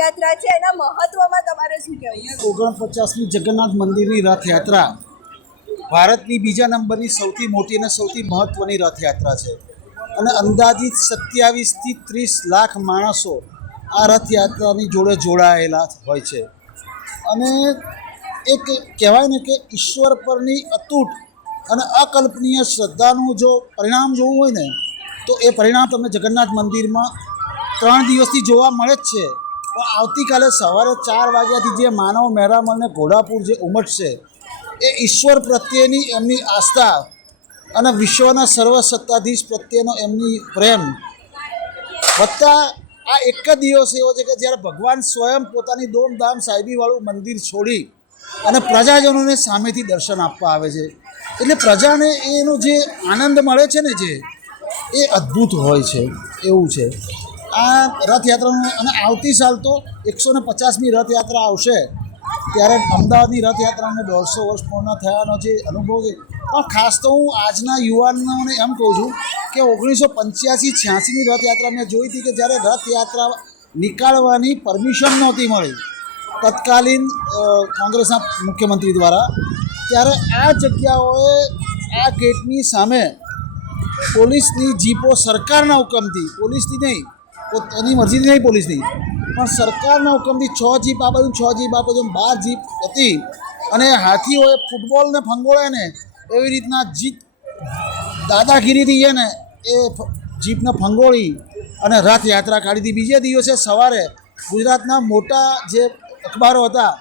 રથયાત્રા છે એના મહત્વમાં તમારે શું કહેવું? 49મી જગન્નાથ મંદિરની રથયાત્રા ભારતની બીજા નંબરની સૌથી મોટી અને સૌથી મહત્ત્વની રથયાત્રા છે અને અંદાજિત 27થી 30 લાખ માણસો આ રથયાત્રાની જોડે જોડાયેલા હોય છે. અને એક કહેવાય ને કે ઈશ્વર પરની અતૂટ અને અકલ્પનીય શ્રદ્ધાનું જો પરિણામ જોવું હોય ને તો એ પરિણામ તમને જગન્નાથ મંદિરમાં 3 દિવસથી જોવા મળે જ છે. પણ આવતીકાલે સવારે 4 વાગ્યાથી જે માનવ મહેરામણને ઘોડાપુર જે ઉમટશે એ ઈશ્વર પ્રત્યેની એમની આસ્થા અને વિશ્વના સર્વસત્તાધીશ પ્રત્યેનો એમની પ્રેમ વત્તા આ એક જ દિવસ એવો છે કે જ્યારે ભગવાન સ્વયં પોતાની દોમધામ સાહેબીવાળું મંદિર છોડી અને પ્રજાજનોને સામેથી દર્શન આપવા આવે છે. એટલે પ્રજાને એનો જે આનંદ મળે છે ને જે એ અદ્ભુત હોય છે. એવું છે આ રથયાત્રાનું. અને આવતી સાલ તો 150મી રથયાત્રા આવશે ત્યારે અમદાવાદની રથયાત્રાને 150 વર્ષ પૂર્ણ થયાનો જે અનુભવ છે. પણ ખાસ તો હું આજના યુવાનોને એમ કહું છું કે 1985-86ની રથયાત્રા મેં જોઈ હતી કે જ્યારે રથયાત્રા નીકાળવાની પરમિશન નહોતી મળી તત્કાલીન કોંગ્રેસના મુખ્યમંત્રી દ્વારા, ત્યારે આ જગ્યાઓએ આ ગેટની સામે પોલીસની જીપો સરકારના હુકમથી, પોલીસની નહીં, એની મરજીથી નહીં પોલીસની, પણ સરકારના હુકમથી 6 જીપ આ બાજુ 6 જીપ આ બાજુ 12 જીપ હતી. અને હાથીઓએ ફૂટબોલને ફંગોળે ને એવી રીતના જીપ દાદાગીરીથી છે ને એ જીપને ફંગોળી અને રથયાત્રા કાઢી હતી. બીજે દિવસે સવારે ગુજરાતના મોટા જે અખબારો હતા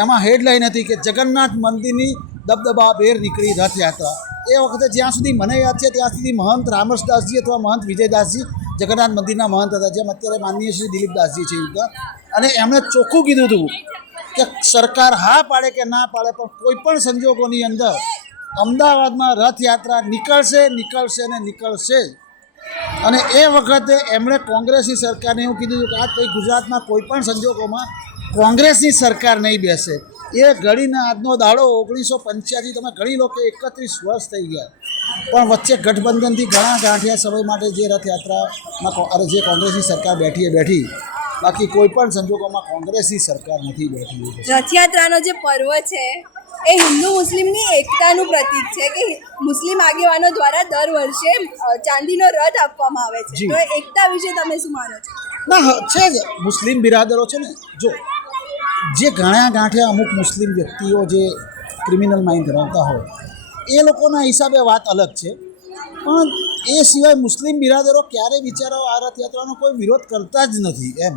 એમાં હેડલાઇન હતી કે જગન્નાથ મંદિરની દબદબાભેર નીકળી રથયાત્રા. એ વખતે જ્યાં સુધી મને યાદ છે ત્યાં સુધી મહંત રામરસદાસજી અથવા મહંત વિજયદાસજી જગન્નાથ મંદિરના મહંત હતા, જેમ અત્યારે માનનીય શ્રી દિલીપદાસજી છે. અને એમણે ચોખ્ખું કીધું હતું કે સરકાર હા પાડે કે ના પાડે પણ કોઈ પણ સંજોગોની અંદર અમદાવાદમાં રથયાત્રા નીકળશે ને નીકળશે. અને એ વખતે એમણે કોંગ્રેસની સરકારને એવું કીધું કે આ કંઈ ગુજરાતમાં કોઈ પણ સંજોગોમાં કોંગ્રેસની સરકાર નહીં બેસે. એ ઘડીને આજનો દાડો 1985 તમે ગણી લો કે 31 વર્ષ થઈ ગયા. પણ વચ્ચે ગઠબંધનથી ઘણા ગાંઠિયા સમય માટે જે રથયાત્રામાં જે કોંગ્રેસની સરકાર બેઠી, બાકી કોઈ પણ સંજોગોમાં કોંગ્રેસની સરકાર નથી બેઠી. રથયાત્રાનો જે પર્વ છે એ હિન્દુ મુસ્લિમની એકતાનું પ્રતીક છે કે મુસ્લિમ આગેવાનો દ્વારા દર વર્ષે ચાંદીનો રથ આપવામાં આવે છે. તો એકતા વિશે તમે શું માનો છો? ના છે જ. મુસ્લિમ બિરાદરો છે ને, જો જે ઘણા ગાંઠિયા અમુક મુસ્લિમ વ્યક્તિઓ જે ક્રિમિનલ માઇન્ડ ધરાવતા હોય એ લોકોના હિસાબે વાત અલગ છે. પણ એ સિવાય મુસ્લિમ બિરાદરો ક્યારેય બિચારાઓ આ રથયાત્રાનો કોઈ વિરોધ કરતા જ નથી એમ.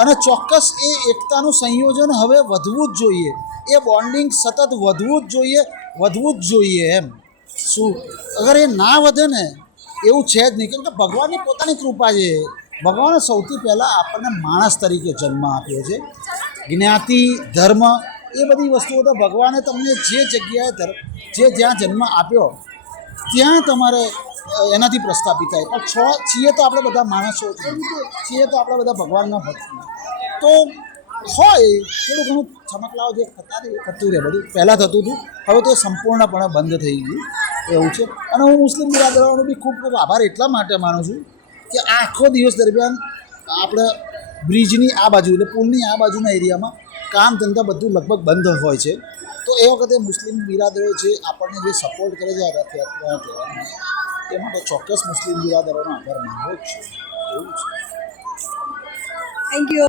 અને ચોક્કસ એ એકતાનું સંયોજન હવે વધવું જ જોઈએ, એ બોન્ડિંગ સતત વધવું જ જોઈએ એમ. શું અગર એ ના વધે ને એવું છે જ નહીં, કેમ કે ભગવાનની પોતાની કૃપા છે. ભગવાને સૌથી પહેલાં આપણને માણસ તરીકે જન્મ આપ્યો છે. જ્ઞાતિ ધર્મ એ બધી વસ્તુઓ તો ભગવાને તમને જે જગ્યાએ જ્યાં જન્મ આપ્યો ત્યાં તમારે એનાથી પ્રસ્થાપિત થાય. પણ છીએ તો આપણે બધા માણસો છીએ, તો આપણે બધા ભગવાનના ભક્ત. તો હોય થોડું ઘણું ચમકલાઓ જે થતું રહે, બધું પહેલાં થતું હતું, હવે તો સંપૂર્ણપણે બંધ થઈ ગયું એવું છે. અને હું મુસ્લિમ બિરાદરોનો બી ખૂબ ખૂબ આભાર એટલા માટે માનું છું કે આખો દિવસ દરમિયાન આપણે બ્રિજની આ બાજુ એટલે પુલની આ બાજુના એરિયામાં કામ ધંધા બધું લગભગ બંધ હોય છે. તો એ વખતે મુસ્લિમ બિરાદરો જે આપણને જે સપોર્ટ કરે છે આ રથયાત્રા કહેવામાં, એ માટે ચોક્કસ મુસ્લિમ બિરાદરોનો આભાર માનવો જ છે. એવું છે. Thank you.